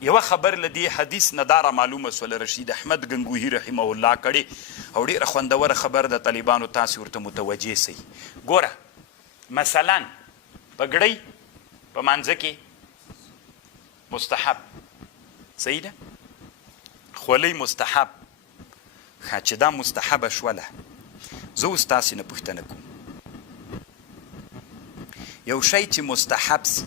یوه خبر له دې حدیث نه دا رامعلومه سوله رشید احمد ګنګوهي رحمه الله کړې او ډېره خوندوره خبر د طالبانو تاسې ورته متوجه سئ. ګوره مثلا پګړۍ په مانځه کې مستحب صحیح ده، خولۍ مستحب. ښه چې دا مستحبه شوله، زه اوس تاسې نه پوښتنه کوم، یو شی چې مستحب سي،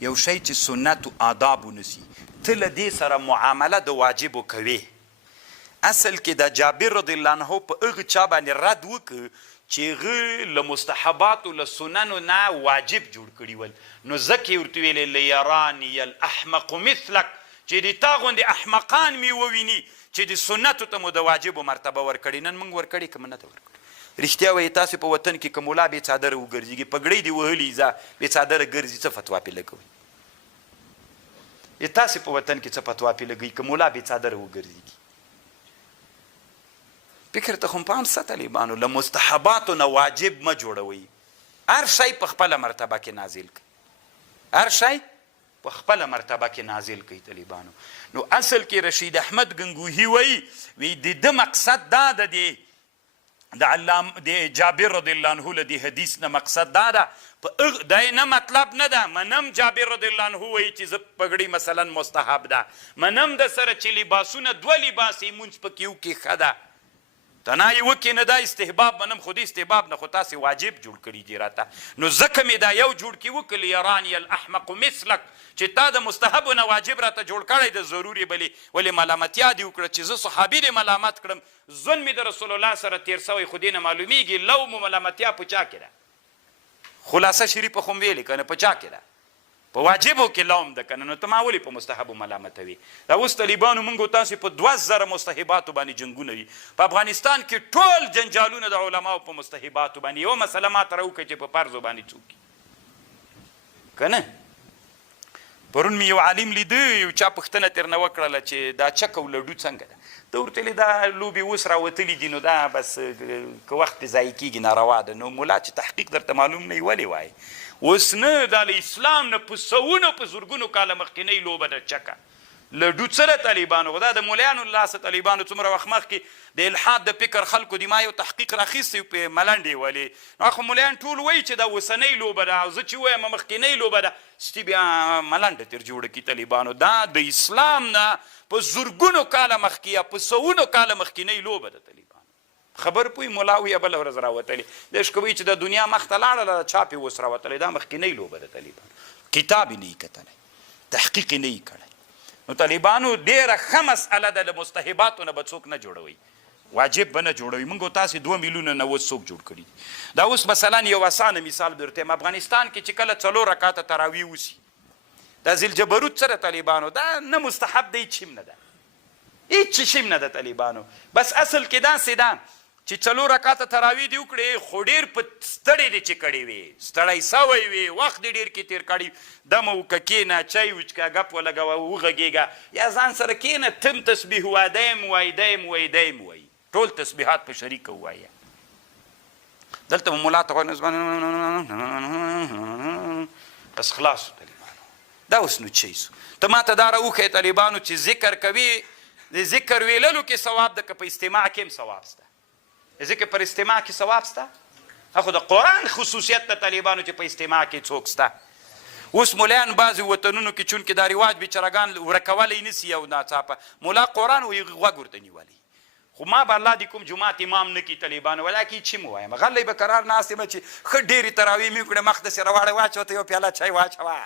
یو شی چې سنتو آدابو نسي، ته له دې سره معامله د واجبو کوې. اصل کې د جابر رضی الله عنه په هغه چا باندې رد وکړ چې هغه له مستحباتو له سننو نه واجب جوړ کړي ول، نو ځکه یې ورته ویلې لیرانی الاحمق مثلک، چې د تا غوندې احمقان مې وویني چې د سنتو ته مو د واجبو مرتبه ورکړي. نن موږ ورکړي که نه ده ورکړي؟ رښتیا وایي تاسې په وطن کې که ملا بې څادره وګرځېږي، پګړۍ دې وهلي ځه بې څادره ګرځي، څه فتوا پې لګوئ؟ تاسې په وطن کې څه فتوا پې لګوئ که ملا بې څادره وګرځېږي؟ فکر ته خو پام سه طالبانو، له مستحباتو نه واجب مه جوړوئ. هر شی په خپله مرتبه کې نازل کړئ، هر شی په خپله مرتبه کې نازل کوي طالبانو. نو اصل کې رشید احمد ګنګوهي وایي د ده مقصد دا ده د جابر رضی الله عنه له دې حدیث نه مقصد دا ده، دا نه مطلب نه ده منم جابر رضی الله عنه وایي چې زه پګړۍ مثلا مستحب ده، منم د سره چې لباسونه دوه لباس یې مونځ پکې وکړي ښه ده، تنا یې وکړي نه دا استحباب منم، خو دې استحباب نه خو تاسې واجب جوړ کړي دي راته، نو ځکه مې دا یو جوړ کړي وکړي یرانی الاحمق مثلک، چې تا د مستحبو نه واجب راته جوړ کړی د ضروري بلې ولې ملامتیا دې وکړه چې زه صحابي دې ملامت کړم، ظلم مې د رسول الله سره تېر سوی، خو دې نه معلومیږي لو مو ملامتیا په چا کې ده؟ خلاصه شریفه خو م ویلې که نه په چا کې ده؟ په واجبو کې لوم ده که نه؟ نو ته ما ولې په مستحبو ملامتوي؟ دا اوس طالبانو موږ تاسې په 2000 مستحباتو باندې جنګونه وي. په افغانستان کې ټول جنجالونه د علماو په مستحباتو باندې. یوه مسله ما ته راوکړئ چې په فرضو باندې څوک که نه؟ پرون مې یو عالم لیده، یو چا پوښتنه ترېنه وکړله چې دا چک او لډو څنګه ده؟ ته ورته ویلې دا لوبې اوس راوتلي دي، نو دا بس که وخت پې ضایع کېږي ناروا ده. نو ملا چې تحقیق درته معلوم نه وي ولې وایي؟ اوس نه، دا له اسلام نه په سوونو په زرګونو کاله مخکینۍ لوبه ده چکه. لډو څه ده طالبانو؟ خو دا د مولیانو له لاسه طالبانو څومره وخت مخکې د الحاد د فکر خلکو د ما یو تحقیق راخیستی په ملنډې ولې، نو خو مولیان ټول وایي چې دا اوسنۍ لوبه ده، او زه چې وایم مخکینۍ لوبه ده، ستي بیا ملنډه تر جوړه کړي طالبانو. دا د اسلام نه په زرګونو کاله مخکې یا په سوونو کاله مخکینۍ لوبه ده طالبانو. خبر پوی ملا وي بله ورځ راوتلې د شکوي چې د دنیا مخ ته لاړله چاپ یې اوس راوتلی، دا مخکینۍ لوبه ده طالبانو. کتاب یې نه یې کتلی، تحقیق یې نه یې کړی. نو طالبانو ډېره ښه مسئله ده، له مستحباتو نه به څوک نه جوړوي، واجب به نه جوړوي. موږ تاسې 2 میلیونه نه اوس څوک جوړ کړي. دا اوس مثلا یو اسانه مثال به درته یم، افغانستان کې چې کله 4 رکعاته تراویح وسي، دا ذیلجبروت څه ده طالبانو؟ دا نه مستحب دی، هېڅ شیم نه ده، هېڅ شیم نه ده طالبانو. بس اصل کې داسې ده چې 4 رکعاته تراویح دې وکړې، خو ډېر په ستړې دې چې کړې وې، ستړی سوی وې، وخت دې ډېر کې تېر کړی، دمه وکړه، کښېنه، چای وچکه، ګپ ولګوه، وغږېږه، یا ځان سره کښېنه، تم تسبیح وایه، دیم وایي، دیم وایي، دیم وایي، ټول تسبیحات په شریکه ووایه. دلته به ملا ته غوږ بس خلاص طالبانو. دا اوس نو چی سو؟ ته ما ته دا راوښیې طالبانو چې ذکر کوي، د ذکر ویللو کې ثواب ده که په استماع کې هم ثواب شته؟ ځکه پر استماع کې ثواب شته، خو د قرآن خصوصیت د طالبانو چې په استماع کې څوک شته. اوس مولیان بعضې وطنونو کې چونکې دا رواج بیچارهګان ورکولی نسي او ناڅاپه مولا قرآن وایي غوږ ورته نیولی، خو ما به الله دې کوم جومات امام نه کړي طالبانو، ولاکې چې مو وایم غلی به قرار ناست یم چې ښه ډېرې تراویح مې وکړې، مخ داسې رواړه واچوه ته یو پیاله چای واچوه.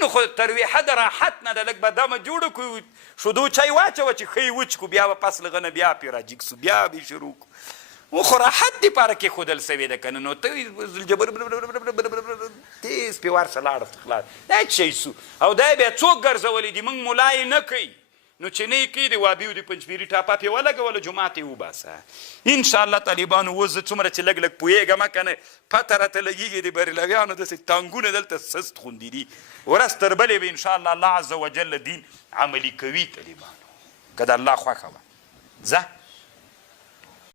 نو خو ترویحه د راحت نه ده، لږ به دمه جوړه کړو، شودو چای واچوه چې ښه یې وچ کړو، بیا به پس لغه نه بیا پرې راجګ سو، بیا به یې شروع کړو. خو راحت دپاره کېښودل سوې ده که نه؟ نو ته زلجبر تیز پې ورشه لاړه خلاص، دا هېڅ شی سو. او دا بیا څوک ګرځولی دي؟ موږ ملا یې نه کوي، نو چې نه یې کوي د وابیو د پنجپیري ټاپه پې ولګوله، جومات یې وباسه. انشاءالله طالبانو اوس زه څومره چې لږ لږ پوهېږم که نه، پته راته لګېږي د بریلویانو داسې ټانګونه دلته سست غوندې دي، ورځ تر بلې به انشاءالله الله عز وجل دین عملي کوي طالبانو، که د الله خوښه وه. ځه